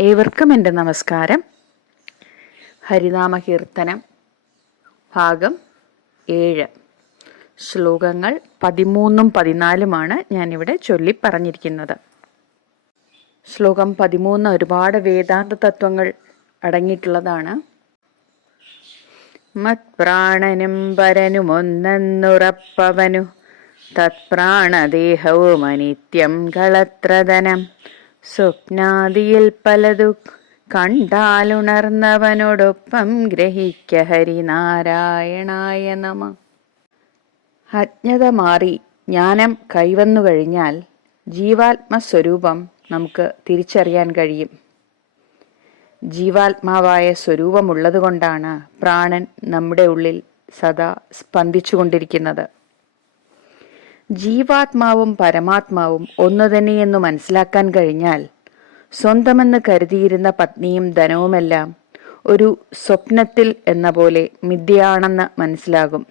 ഏവർക്കും എന്റെ നമസ്കാരം. ഹരിനാമ കീർത്തനം ഭാഗം ഏഴ്. ശ്ലോകങ്ങൾ പതിമൂന്നും പതിനാലുമാണ് ഞാനിവിടെ ചൊല്ലി പറഞ്ഞിരിക്കുന്നത്. ശ്ലോകം പതിമൂന്ന് ഒരുപാട് വേദാന്ത തത്വങ്ങൾ അടങ്ങിയിട്ടുള്ളതാണ്. മത്പ്രാണനും പരനുമൊന്നെന്നുറപ്പവനു തത്പ്രാണദേഹവും അനിത്യം കളത്രതനം സ്വപ്നാദിയിൽ പലതു കണ്ടാലുണർന്നവനോടൊപ്പം ഗ്രഹിക്ക ഹരിനാരായണായ നമ. അജ്ഞത മാറി ജ്ഞാനം കൈവന്നു കഴിഞ്ഞാൽ ജീവാത്മസ്വരൂപം നമുക്ക് തിരിച്ചറിയാൻ കഴിയും. ജീവാത്മാവായ സ്വരൂപമുള്ളതുകൊണ്ടാണ് പ്രാണൻ നമ്മുടെ ഉള്ളിൽ സദാ സ്പന്ദിച്ചുകൊണ്ടിരിക്കുന്നത്. ജീവാത്മാവും പരമാത്മാവും ഒന്നു തന്നെയെന്ന് മനസ്സിലാക്കാൻ കഴിഞ്ഞാൽ സ്വന്തമെന്ന് കരുതിയിരുന്ന പത്നിയും ധനവുമെല്ലാം ഒരു സ്വപ്നത്തിൽ എന്ന പോലെ മിഥ്യയാണെന്ന് മനസ്സിലാകും.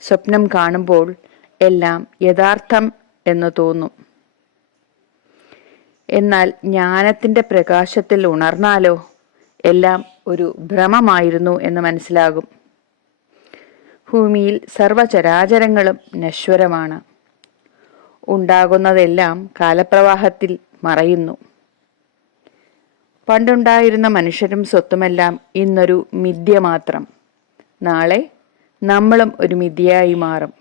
സ്വപ്നം കാണുമ്പോൾ എല്ലാം യഥാർത്ഥം എന്ന് തോന്നും. എന്നാൽ ജ്ഞാനത്തിന്റെ പ്രകാശത്തിൽ ഉണർന്നാലോ? എല്ലാം ഒരു ഭ്രമമായിരുന്നു എന്ന് മനസ്സിലാകും. ഭൂമിയിൽ സർവചരാചരങ്ങളും നശ്വരമാണ്. ഉണ്ടാകുന്നതെല്ലാം കാലപ്രവാഹത്തിൽ മറയുന്നു. പണ്ടുണ്ടായിരുന്ന മനുഷ്യരും സ്വത്തുമെല്ലാം ഇന്നൊരു മിഥ്യ മാത്രം. നാളെ നമ്മളും ഒരു മിഥ്യയായി മാറും.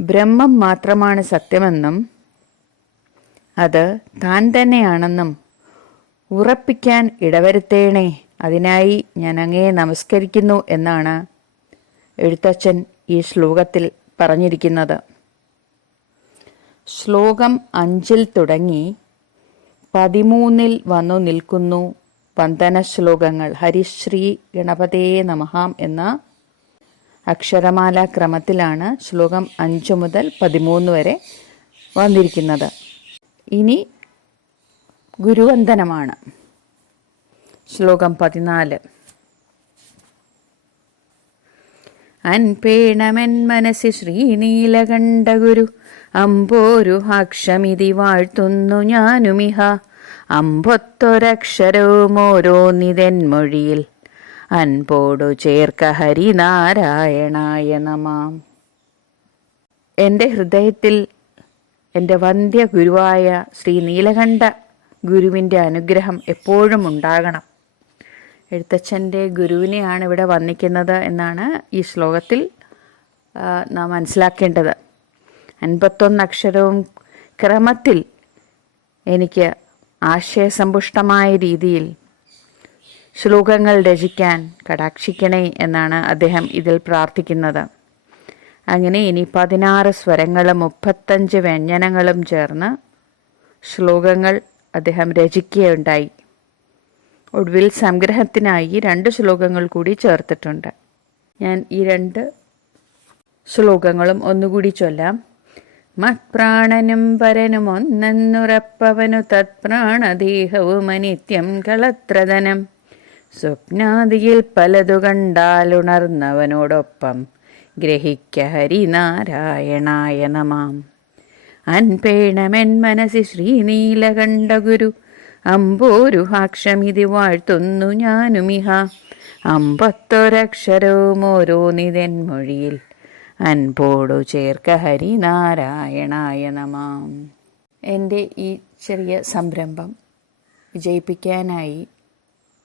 ബ്രഹ്മം മാത്രമാണ് സത്യമെന്നും അത് താൻ തന്നെയാണെന്നും ഉറപ്പിക്കാൻ ഇടവരുത്തേണേ. അതിനായി ഞാൻ അങ്ങയെ നമസ്കരിക്കുന്നു എന്നാണ് എഴുത്തച്ഛൻ ഈ ശ്ലോകത്തിൽ പറഞ്ഞിരിക്കുന്നത്. ശ്ലോകം അഞ്ചിൽ തുടങ്ങി പതിമൂന്നിൽ വന്നു നിൽക്കുന്നു വന്ദന ശ്ലോകങ്ങൾ. ഹരിശ്രീ ഗണപതേ നമഹാം എന്ന അക്ഷരമാല ക്രമത്തിലാണ് ശ്ലോകം അഞ്ച് മുതൽ പതിമൂന്ന് വരെ വന്നിരിക്കുന്നത്. ഇനി ഗുരുവന്ദനമാണ്. ശ്ലോകം പതിനാല്. അൻപേണമെൻ മനസ്സി ശ്രീനീലകണ്ഠഗുരു. അമ്പോരു അക്ഷമിതി വാഴ്ത്തുന്നു ഞാനുമിഹ. അമ്പൊത്തൊരക്ഷരവും ഓരോന്നിതൻ മൊഴിയിൽ. അൻപോടു ചേർക്ക ഹരിനാരായണായ നമാം. എന്റെ ഹൃദയത്തിൽ എന്റെ വന്ധ്യ ഗുരുവായ ശ്രീ നീലകണ്ഠ ഗുരുവിന്റെ അനുഗ്രഹം എപ്പോഴും ഉണ്ടാകണം. എഴുത്തച്ഛന്റെ ഗുരുവിനെയാണ് ഇവിടെ വന്നിക്കുന്നത് എന്നാണ് ഈ ശ്ലോകത്തിൽ നാം മനസ്സിലാക്കേണ്ടത്. അൻപത്തൊന്ന് അക്ഷരവും ക്രമത്തിൽ എനിക്ക് ആശയസമ്പുഷ്ടമായ രീതിയിൽ ശ്ലോകങ്ങൾ രചിക്കാൻ കടാക്ഷിക്കണേ എന്നാണ് അദ്ദേഹം ഇതിൽ പ്രാർത്ഥിക്കുന്നത്. അങ്ങനെ ഇനി പതിനാറ് സ്വരങ്ങളും മുപ്പത്തഞ്ച് വ്യഞ്ജനങ്ങളും ചേർന്ന് ശ്ലോകങ്ങൾ അദ്ദേഹം രചിക്കുകയുണ്ടായി. ഒടുവിൽ സംഗ്രഹത്തിനായി രണ്ട് ശ്ലോകങ്ങൾ കൂടി ചേർത്തിട്ടുണ്ട്. ഞാൻ ഈ രണ്ട് ശ്ലോകങ്ങളും ഒന്നുകൂടി ചൊല്ലാം. മത്പ്രാണനും പരനും ഒന്നെന്നുറപ്പവനു തത്പ്രാണദേഹവും അനിത്യം കളത്രതനം സ്വപ്നാദിയിൽ പലതു കണ്ടാലുണർന്നവനോടൊപ്പം ഗ്രഹിക്ക ഹരിനാരായണായ നമാം. അൻപേണമെൻ മനസ്സി ശ്രീനീലകണ്ഠഗുരു അമ്പോരുഹാക്ഷമിതി വാഴ്ത്തുന്നു ഞാനുമിഹ. അമ്പത്തൊരക്ഷരവും ഓരോന്നിതൻ മൊഴിയിൽ. അൻപോടു ചേർക്ക ഹരിനാരായണായ നമാം. എന്റെ ഈ ചെറിയ സംരംഭം വിജയിപ്പിക്കാനായി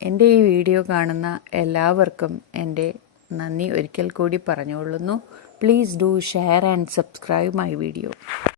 എന്റെ ഈ വീഡിയോ കാണുന്ന എല്ലാവർക്കും എന്റെ നന്ദി. ഒരിക്കൽ കൂടി പറഞ്ഞുകൊള്ളുന്നു. Please do share and subscribe my video